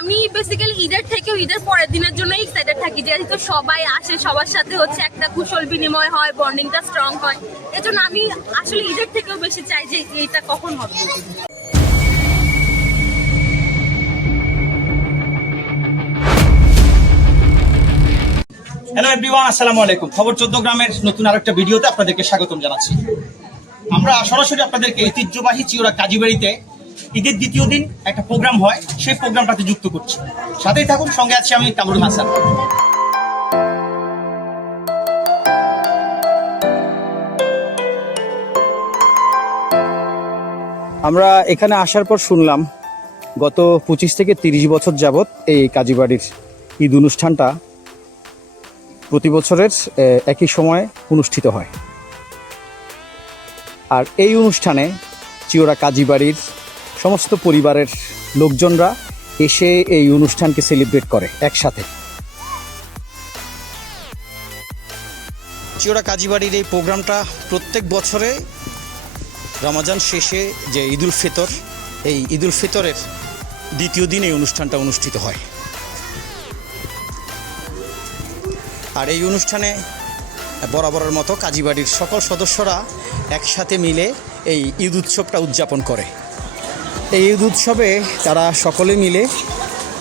আমি বেসিক্যালি ঈদের থেকেও ঈদের পরের দিনের জন্যই এক্সাইটেড থাকি, যেহেতু সবাই আসে, সবার সাথে হচ্ছে একটা কুশল বিনিময় হয়, বন্ডিংটা স্ট্রং হয়। এজন্য আমি আসলে ঈদের থেকেও বেশি চাই যে এটা কখন হবে। হ্যালো এভরিওয়ান, আসসালামু আলাইকুম। খবর 14 গ্রামের নতুন আরেকটা ভিডিওতে আপনাদেরকে স্বাগতম জানাচ্ছি। আমরা সরাসরি আপনাদেরকে ঐতিহ্যবাহী চিওড়া কাজীবাড়িতে ঈদের দ্বিতীয় দিন একটা প্রোগ্রাম হয়, সেই প্রোগ্রামটাতে যুক্ত করছি। সাথেই থাকুন, সঙ্গে আছি আমি কামরুল হাসান। আমরা এখানে আসার পর শুনলাম গত 25 থেকে 30 বছর যাবত এই কাজীবাড়ির ঈদ অনুষ্ঠানটা প্রতি বছরের একই সময়ে অনুষ্ঠিত হয়। আর এই অনুষ্ঠানে চিওড়া কাজীবাড়ির সমস্ত পরিবারের লোকজনরা এসে এই অনুষ্ঠানকে সেলিব্রেট করে একসাথে। চিওড়া কাজীবাড়ির এই প্রোগ্রামটা প্রত্যেক বছরে রমজান শেষে যে ঈদুল ফিতর, এই ঈদুল ফিতরের দ্বিতীয় দিন এই অনুষ্ঠানটা অনুষ্ঠিত হয়। আর এই অনুষ্ঠানে বরাবরের মতো কাজীবাড়ির সকল সদস্যরা একসাথে মিলে এই ঈদ উৎসবটা উদযাপন করে। এই ঈদ উৎসবে তারা সকলে মিলে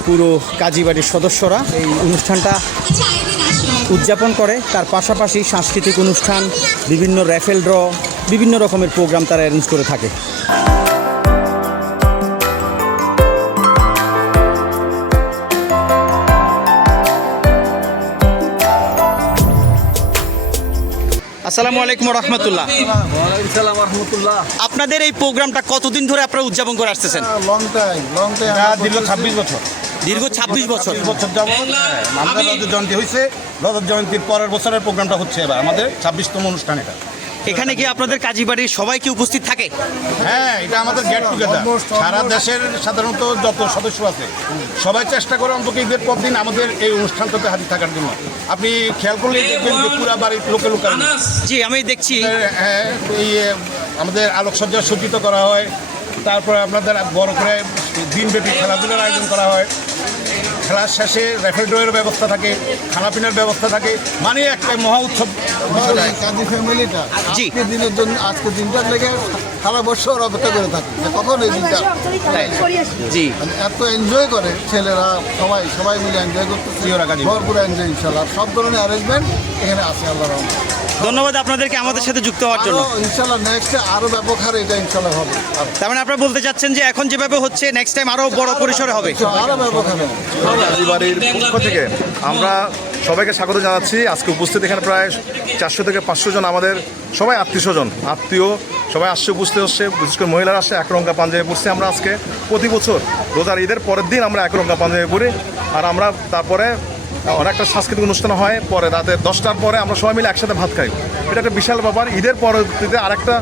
পুরো কাজীবাড়ির সদস্যরা এই অনুষ্ঠানটা উদযাপন করে। তার পাশাপাশি সাংস্কৃতিক অনুষ্ঠান, বিভিন্ন র্যাফেল ড্র, বিভিন্ন রকমের প্রোগ্রাম তারা অ্যারেঞ্জ করে থাকে। আসসালামু আলাইকুম রহমতুল্লাহ। ওয়ালাইকুম সালাম রহমতুল্লাহ। আপনাদের এই প্রোগ্রামটা কতদিন ধরে আপনারা উদযাপন করে আসতেছেন? লং টাইম দীর্ঘ 26 বছর। দীর্ঘ 26 বছর বছর যাবত আমাদের রজত জয়ন্তী হয়েছে। রজত জয়ন্তীর পরের বছরের প্রোগ্রামটা হচ্ছে এবার আমাদের 26তম অনুষ্ঠান। এটা এখানে কি আপনাদের কাজীবাড়ির সবাই কি উপস্থিত থাকে? হ্যাঁ, এটা আমাদের গেট টুগেদার। সারা দেশের সাধারণত যত সদস্য আছে সবাই চেষ্টা করে অন্তত ঈদের পর দিন আমাদের এই অনুষ্ঠানটাতে হাজির থাকার জন্য। আপনি খেয়াল করলে দেখবেন যে পুরা বাড়ির লোকে লোকাল। জি, আমি দেখছি। হ্যাঁ, এই আমাদের আলোকসজ্জা সজ্জিত করা হয়। তারপরে আপনাদের বড় করে দিনব্যাপী খেলাধুলার আয়োজন করা হয়। খেলার শেষে র্যাফেল ড্রয়ের ব্যবস্থা থাকে, খানাপিনার ব্যবস্থা থাকে, মানে একটা মহা উৎসব। কাজী ফ্যামিলিটা জি। আজকের দিনের জন্য, আজকের দিনটার লেগে সারা বছর অপেক্ষা করে থাকে যে কখন এই দিনটা। জি, মানে এত এনজয় করে ছেলেরা, সবাই সবাই মিলে এনজয় করতেছে। চিওড়া কাজীবাড়ি। ভরপুর এনজয় ইনশাল্লাহ। সব ধরনের অ্যারেঞ্জমেন্ট এখানে আছে আল্লাহর রহমতে। ধন্যবাদ আপনাদেরকে আমাদের সাথে যুক্ত হওয়ার জন্য। আরো ইনশাল্লাহ নেক্সটে আরো ব্যাপক হারে এটা ইনশাল্লাহ হবে। তার মানে আপনারা বলতে চাচ্ছেন যে এখন যেভাবে হচ্ছে নেক্সট টাইম আরো বড় পরিসরে হবে? আরো ব্যাপক হারে। কাজীবাড়ির পক্ষ থেকে আমরা সবাইকে স্বাগত জানাচ্ছি। আজকে উপস্থিত এখানে প্রায় 400 থেকে 500 জন আমাদের সবাই আত্মীয় সবাই আসছে, উপস্থিত হচ্ছে। বিশেষ করে মহিলারা আসছে, একরঙা পাঞ্জাবি পরছি। আমরা আজকে প্রতি বছর রোজার ঈদের পরের দিন আমরা একরঙা পাঞ্জাবি পরি। আর আমরা তারপরে অনেকটা সাংস্কৃতিক অনুষ্ঠান হয়, পরে রাতে 10টার পরে আমরা সবাই মিলে একসাথে ভাত খাই। এটা একটা বিশাল ব্যাপার। ঈদের পরবর্তীতে আরেকটা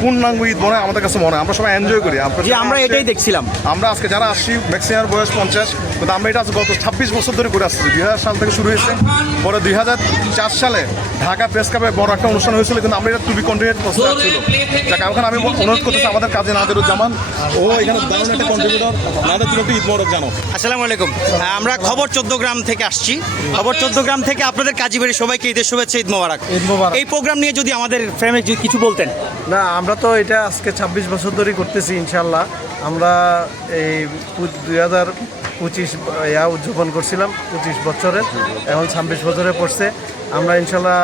পূর্ণাঙ্গ ঈদ মনে হয় আমাদের কাছে মনে হয়। আমরা সবাই এনজয় করি। আমরা এটাই দেখছিলাম। আমরা আজকে যারা আসছি ম্যাক্সিমাম বয়স 50, কিন্তু আমরা এটা আজকে গত 26 বছর ধরে করে আসছি। 2000 সাল থেকে শুরু হয়েছে। পরে 2004 সালে ঢাকা প্রেস ক্লাবে বড় একটা অনুষ্ঠান হয়েছিল, কিন্তু আমরা এটা টুবি কন্টিনিউড প্রসেস ছিল। যাকে এখন আমি অনুরোধ করতেছি আমাদের কাজী নাদিরুজ্জামান, ও এখানে দারুণ একটা কন্ট্রিবিউটর। নাদের তুমি একটু ঈদ মোবারক জানো। আসসালামু আলাইকুম। আমরা খবর 14 গ্রাম থেকে আসছি। খবর 14 গ্রাম থেকে আপনাদের কাজীবাড়ির সবাইকে ঈদের শুভেচ্ছা, ঈদ মোবারক। ঈদ মোবারক। এই প্রোগ্রাম নিয়ে যদি আমাদের ফ্রেমে কিছু বলতেন। না, আমরা তো এটা আজকে 26 বছর ধরেই করতেছি ইনশাল্লাহ। আমরা এই 2025 উদযাপন করছিলাম 25 বছরের, এখন 26 বছরে পড়ছে। আমরা ইনশাল্লাহ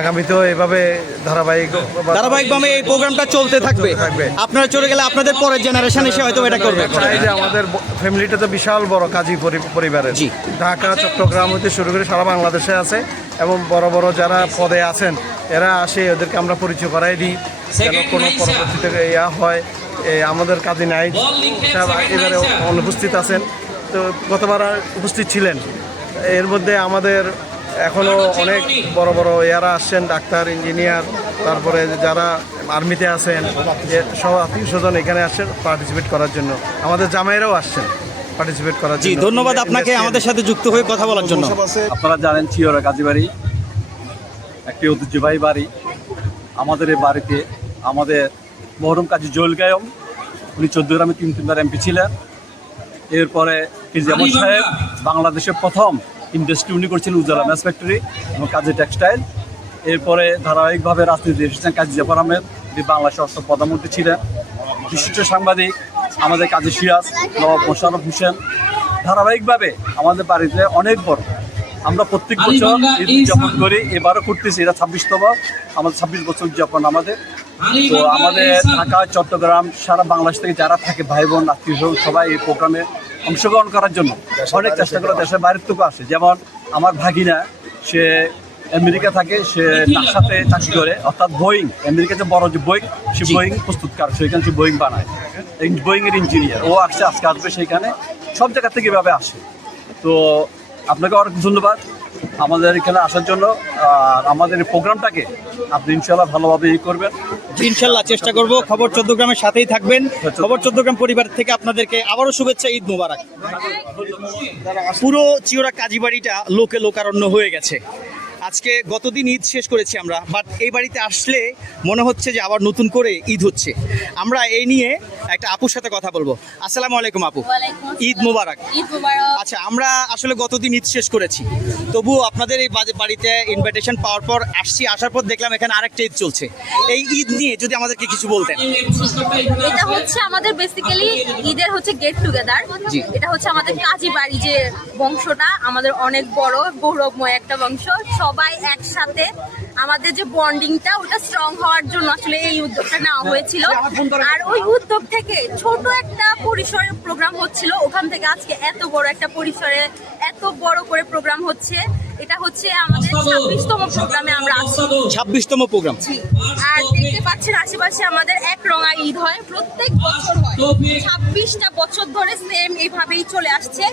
আগামীতেও এভাবে ধারাবাহিকভাবে এই প্রোগ্রামটা চলতে থাকবে। আপনারা চলে গেলে আপনাদের পরের জেনারেশন এসে হয়তো এটা করবে। এই যে আমাদের ফ্যামিলিটা তো বিশাল বড় কাজী পরিবারের। জি। ঢাকা, চট্টগ্রাম হতে শুরু করে সারা বাংলাদেশে আছে, এবং বড় বড় যারা পদে আছেন এরা আসে, ওদেরকে আমরা পরিচয় করাই দিই যেন কোনো পরবর্তীতে হয়। আমাদের কাজী নাই এবারে অনুপস্থিত আছেন, তো গতবার উপস্থিত ছিলেন। এর মধ্যে আমাদের এখনও অনেক বড় বড় ইয়ারা আসছেন, ডাক্তার, ইঞ্জিনিয়ার, তারপরে যারা আর্মিতে আছেন, যে সব আত্মীয় স্বজন এখানে আসছেন পার্টিসিপেট করার জন্য। আমাদের জামাইরাও আসছেন পার্টিসিপেট করার জি, জন্য। ধন্যবাদ আপনাকে আমাদের সাথে যুক্ত হয়ে কথা বলার জন্য। আপনারা জানেন চিওড়া কাজীবাড়ি একটি ঐতিহ্যবাহী বাড়ি। আমাদের এই বাড়িতে আমাদের মহরম কাজী জুয়েল গায়ম, উনি 14 গ্রামে 3 তিনবার এমপি ছিলেন। এরপরে কেজি আহমদ সাহেব বাংলাদেশের প্রথম ইন্ডাস্ট্রি উনি করছিলেন উজালা ম্যাচ ফ্যাক্টরি এবং কাজী টেক্সটাইল। এরপরে ধারাবাহিকভাবে রাজনীতি এসেছেন কাজী জাফর আহমেদ, তিনি বাংলাদেশের ষষ্ঠ প্রধানমন্ত্রী ছিলেন। বিশিষ্ট সাংবাদিক আমাদের কাজী সিরাজ, নবাব মোশাররফ হোসেন। ধারাবাহিকভাবে আমাদের বাড়িতে অনেক বড়, আমরা প্রত্যেক বছর ঈদ উদযাপন করি, এবারও করতেছি, এটা 26তম, আমাদের 26 বছর উদযাপন আমাদের। তো আমাদের ঢাকা, চট্টগ্রাম, সারা বাংলাদেশ থেকে যারা থাকে ভাই বোন আত্মীয় স্বজন সবাই এই প্রোগ্রামে অংশগ্রহণ করার জন্য অনেক চেষ্টা করে, দেশের বাইরের থেকেও আসে। যেমন আমার ভাগিনা, সে আমেরিকা থাকে, সে নাসাতে চাকরি করে, অর্থাৎ বোয়িং, আমেরিকাতে বড় যে বোয়িং, সে বোয়িং প্রস্তুতকার, সেখানে সে বোয়িং বানায়, বোয়িংয়ের ইঞ্জিনিয়ার। ও আসছে, আজকে আসবে, সেইখানে সব জায়গা থেকে এভাবে আসে। তো আপনাকে অনেক ধন্যবাদ আমাদের এখানে আসার জন্য। আর আমাদের এই প্রোগ্রামটাকে আপনি ইনশাল্লাহ ভালোভাবে করবেন। ইনশাল্লাহ চেষ্টা করব। খবর 14 গ্রামের সাথেই থাকবেন। খবর 14 গ্রাম পরিবার থেকে আপনাদেরকে আবারও শুভেচ্ছা, ঈদ মোবারক। পুরো চিওরা কাজীবাড়িটা লোকে লোকারণ্য হয়ে গেছে। আজকে গতদিন ঈদ শেষ করেছি আমরা, বাট এই বাড়িতে আসলে মনে হচ্ছে যে আবার নতুন করে ঈদ হচ্ছে। আমরা এই নিয়ে একটা আপুর সাথে কথা বলবো। আসসালামু আলাইকুম আপু, ঈদ মোবারক। ঈদ মোবারক। আচ্ছা, আমরা আসলে গতদিন ঈদ শেষ করেছি, তবুও আপনাদের এই বাড়িতে ইনভাইটেশন পাওয়ার পর আসছি, আসার পর দেখলাম এখানে আরেকটা ঈদ চলছে। এই ঈদ নিয়ে যদি আমাদেরকে কিছু বলতেন। এটা হচ্ছে আমাদের বেসিক্যালি ঈদের হচ্ছে গেট টুগেদার। জি। এটা হচ্ছে আমাদের কাজী বাড়ি যে বংশটা, আমাদের অনেক বড় গৌরবময় একটা বংশ। সবাই একসাথে আমাদের যে বন্ডিংটা ওটা স্ট্রং হওয়ার জন্য আসলে এই উদ্যোগটা নেওয়া হয়েছিল। আর ওই উদ্যোগ থেকে ছোট একটা পরিসরে প্রোগ্রাম হচ্ছিল, ওখান থেকে আজকে এত বড় একটা পরিসরে এত বড় করে প্রোগ্রাম হচ্ছে। এটা হচ্ছে আমাদের 26তম প্রোগ্রামে আমরা আসছি। 26তম প্রোগ্রাম। আর দেখতে পাচ্ছেন আশেপাশে আমাদের এক রঙা ঈদ হয়, প্রত্যেক বছর হয়। 26টা বছর ধরে সেম এইভাবেই চলে আসছে।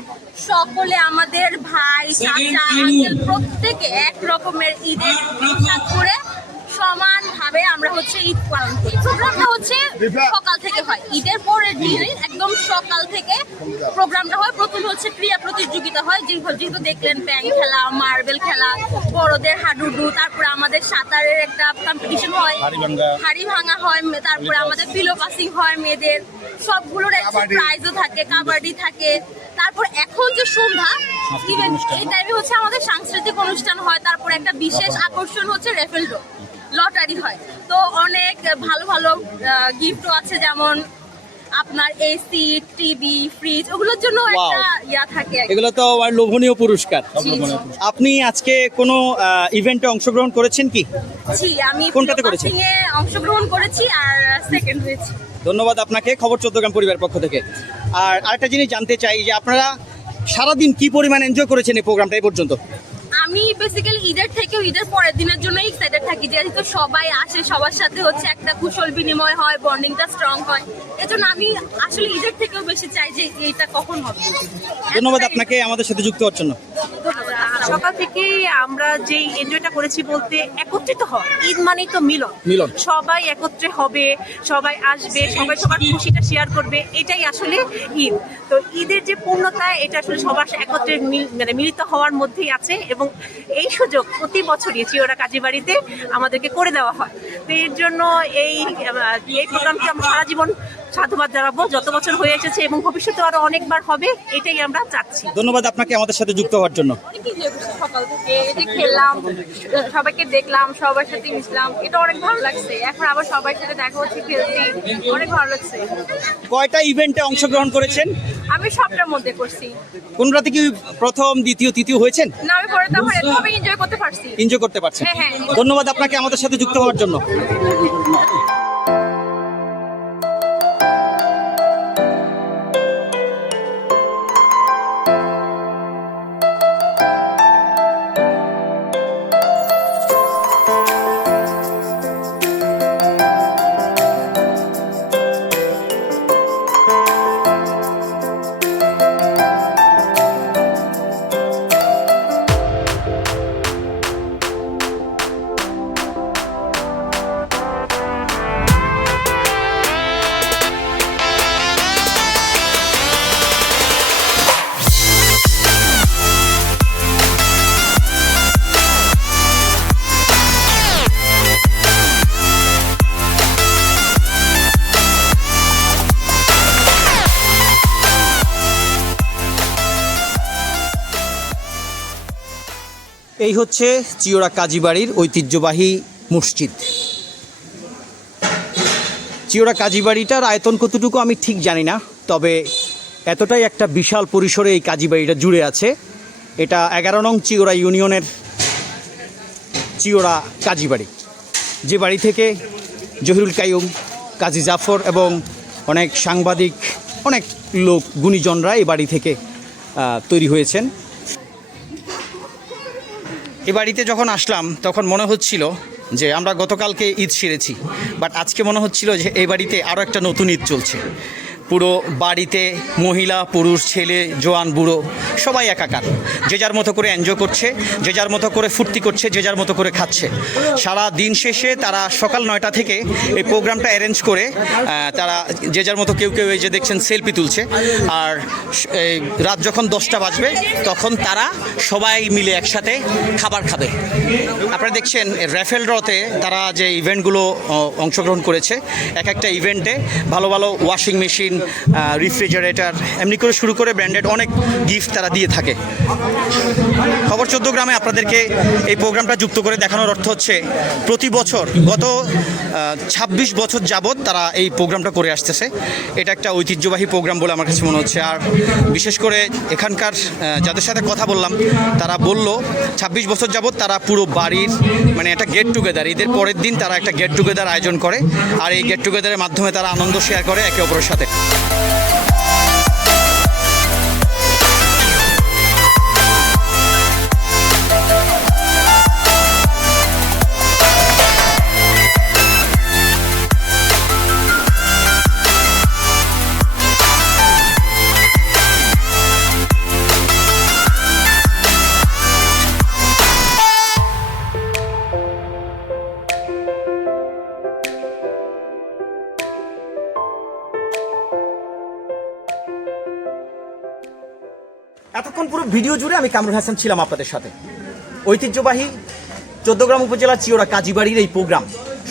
সকলে আমাদের ভাই, চাচা, আঙ্কেল প্রত্যেকে এক রকমের ঈদের পোশাক পরে সমানভাবে আমরা হচ্ছে ঈদ পালন করি। প্রোগ্রামটা হচ্ছে সকাল থেকে হয়, ঈদের পরের দিন একদম সকাল থেকে প্রোগ্রামটা হয়। প্রথমে হচ্ছে ক্রীড়া প্রতিযোগিতা হয়, যেহেতু দেখলেন ব্যাং খেলা, মার্বেল খেলা, বড়দের হাডুডু, তারপরে আমাদের সাঁতারের একটা কম্পিটিশন হয়, হাড়ি ভাঙা হয়, তারপরে আমাদের পিলো পাসিং হয় মেয়েদের, সবগুলোর একটা প্রাইজও থাকে, কাবাডি থাকে। তারপর এখন যে সন্ধ্যা ইভেন এই টাইমে হচ্ছে আমাদের সাংস্কৃতিক অনুষ্ঠান হয়। তারপরে একটা বিশেষ আকর্ষণ হচ্ছে রেফেল ড্র, লটারি হয়। তো অনেক ভালো ভালো গিফটও আছে, যেমন আপনার এসি, টিভি, ফ্রিজ, ওগুলোর জন্য একটা ইয়া থাকে। এগুলো তো আর লোভনীয় পুরস্কার। আপনি আজকে কোনো ইভেন্টে অংশগ্রহণ করেছেন কি? জি, আমি কোনটাতে করেছেন? এ অংশগ্রহণ করেছি আর সেকেন্ড হয়েছি। ধন্যবাদ আপনাকে খবর 14 গ্রাম পরিবার পক্ষ থেকে। আর আরেকটা জিনিস জানতে চাই যে আপনারা সারাদিন কি পরিমাণ এনজয় করেছেন এই প্রোগ্রামটা এই পর্যন্ত? আমি বেসিক্যালি ঈদের থেকেও ঈদের পরের দিনের জন্য এক্সাইটেড থাকি, যেহেতু সবাই আসে, সবার সাথে হচ্ছে একটা কুশল বিনিময় হয়, বন্ডিংটা স্ট্রং হয়। এজন্য আমি আসলে ঈদের থেকেও বেশি চাই যে এটা কখন হবে। ধন্যবাদ আপনাকে আমাদের সাথে যুক্ত হওয়ার জন্য। সকাল থেকে আমরা যেই এনজয়টা করেছি বলতে একত্রিত হয়, ঈদ মানেই তো মিলন। সবাই একত্রে হবে, সবাই আসবে, সবাই সবার খুশিটা শেয়ার করবে, এটাই আসলে ঈদ। তো ঈদের যে পূর্ণতা এটা আসলে সবার একত্রে মানে মিলিত হওয়ার মধ্যেই আছে। এবং এই সুযোগ প্রতি বছরই চিওরা কাজীবাড়িতে আমাদেরকে করে দেওয়া হয়। তো এর জন্য এই প্রোগ্রামটি আমরা সারা জীবন সাধুবাদ জানাবো, যত বছর হয়ে এসেছে এবং ভবিষ্যতে আরো অনেকবার হবে, এটাই আমরা চাচ্ছি। ধন্যবাদ আপনাকে আমাদের সাথে যুক্ত হওয়ার জন্য। সকাল থেকে এই যে খেললাম, সবাইকে দেখলাম, সবার সাথে মিশলাম, এটা অনেক ভালো লাগছে। এখন আবার সবার সাথে দেখা হচ্ছে, খেলছি, অনেক ভালো লাগছে। কয়টা ইভেন্টে অংশগ্রহণ করেছেন? আমি সবটার মধ্যে করছি। কোনটাতে কি প্রথম, দ্বিতীয়, তৃতীয় হয়েছেন? না, আমি পরে তখন এভাবে এনজয় করতে পারছি। এনজয় করতে পারছেন। হ্যাঁ। ধন্যবাদ আপনাকে আমাদের সাথে যুক্ত হওয়ার জন্য। এই হচ্ছে চিওড়া কাজীবাড়ির ঐতিহ্যবাহী মসজিদ। চিওড়া কাজীবাড়িটার আয়তন কতটুকু আমি ঠিক জানি না, তবে এতটাই একটা বিশাল পরিসরে এই কাজীবাড়িটা জুড়ে আছে। এটা 11 নং চিওড়া ইউনিয়নের চিওড়া কাজীবাড়ি, যে বাড়ি থেকে জহিরুল কাইয়ুম, কাজী জাফর এবং অনেক সাংবাদিক, অনেক লোক গুণীজনরা এই বাড়ি থেকে তৈরি হয়েছেন। এ বাড়িতে যখন আসলাম তখন মনে হচ্ছিল যে আমরা গতকালকে ঈদ সেরেছি, বাট আজকে মনে হচ্ছিল যে এই বাড়িতে আরও একটা নতুন ঈদ চলছে। পুরো বাড়িতে মহিলা, পুরুষ, ছেলে, জোয়ান, বুড়ো সবাই একাকার, যে যার মতো করে এনজয় করছে, যে যার মতো করে ফুর্তি করছে, যে যার মতো করে খাচ্ছে। সারা দিন শেষে তারা সকাল 9টা থেকে এই প্রোগ্রামটা অ্যারেঞ্জ করে তারা যে যার মতো, কেউ এই যে দেখছেন সেলফি তুলছে, আর এই রাত যখন 10টা বাজবে তখন তারা সবাই মিলে একসাথে খাবার খাবে। আপনারা দেখছেন র্যাফেল ড্রতে তারা যে ইভেন্টগুলো অংশগ্রহণ করেছে, এক একটা ইভেন্টে ভালো ভালো ওয়াশিং মেশিন, রেফ্রিজারেটর, এমনি করে শুরু করে ব্র্যান্ডেড অনেক গিফট তারা দিয়ে থাকে। খবর 14 গ্রামে আপনাদেরকে এই প্রোগ্রামটা যুক্ত করে দেখানোর অর্থ হচ্ছে প্রতি বছর গত 26 বছর যাবৎ তারা এই প্রোগ্রামটা করে আসতেছে। এটা একটা ঐতিহ্যবাহী প্রোগ্রাম বলে আমার কাছে মনে হচ্ছে। আর বিশেষ করে এখানকার যাদের সাথে কথা বললাম তারা বলল 26 বছর যাবৎ তারা পুরো বাড়ির মানে একটা গেট টুগেদার, ঈদের পরের দিন তারা একটা গেট টুগেদার আয়োজন করে, আর এই গেট টুগেদারের মাধ্যমে তারা আনন্দ শেয়ার করে একে অপরের সাথে। এতক্ষণ পুরো ভিডিও জুড়ে আমি কামরুল হাসান ছিলাম আপনাদের সাথে। ঐতিহ্যবাহী 14 গ্রাম উপজেলার চিওড়া কাজীবাড়ির এই প্রোগ্রাম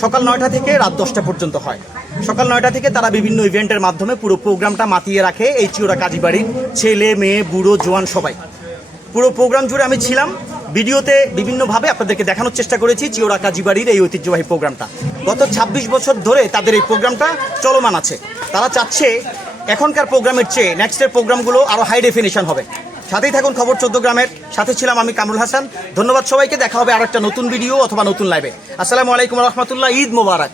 সকাল 9টা থেকে রাত 10টা পর্যন্ত হয়। সকাল 9টা থেকে তারা বিভিন্ন ইভেন্টের মাধ্যমে পুরো প্রোগ্রামটা মাতিয়ে রাখে এই চিওড়া কাজীবাড়ির ছেলে, মেয়ে, বুড়ো, জোয়ান সবাই। পুরো প্রোগ্রাম জুড়ে আমি ছিলাম, ভিডিওতে বিভিন্নভাবে আপনাদেরকে দেখানোর চেষ্টা করেছি চিওড়া কাজীবাড়ির এই ঐতিহ্যবাহী প্রোগ্রামটা। গত 26 বছর ধরে তাদের এই প্রোগ্রামটা চলমান আছে। তারা চাচ্ছে এখনকার প্রোগ্রামের চেয়ে নেক্সটের প্রোগ্রামগুলো আরও হাই ডেফিনিশন হবে। সাথেই থাকুন খবর 14 গ্রামের সাথে ছিলাম আমি কামরুল হাসান। ধন্যবাদ সবাইকে, দেখা হবে আরও একটা নতুন ভিডিও অথবা নতুন লাইভে। আসসালামু আলাইকুম রহমতুল্লাহ, ঈদ মোবারক।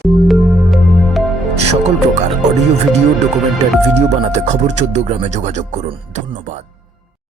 সকল প্রকার অডিও ভিডিও ডকুমেন্টারি ভিডিও বানাতে খবর 14 গ্রামে যোগাযোগ করুন। ধন্যবাদ।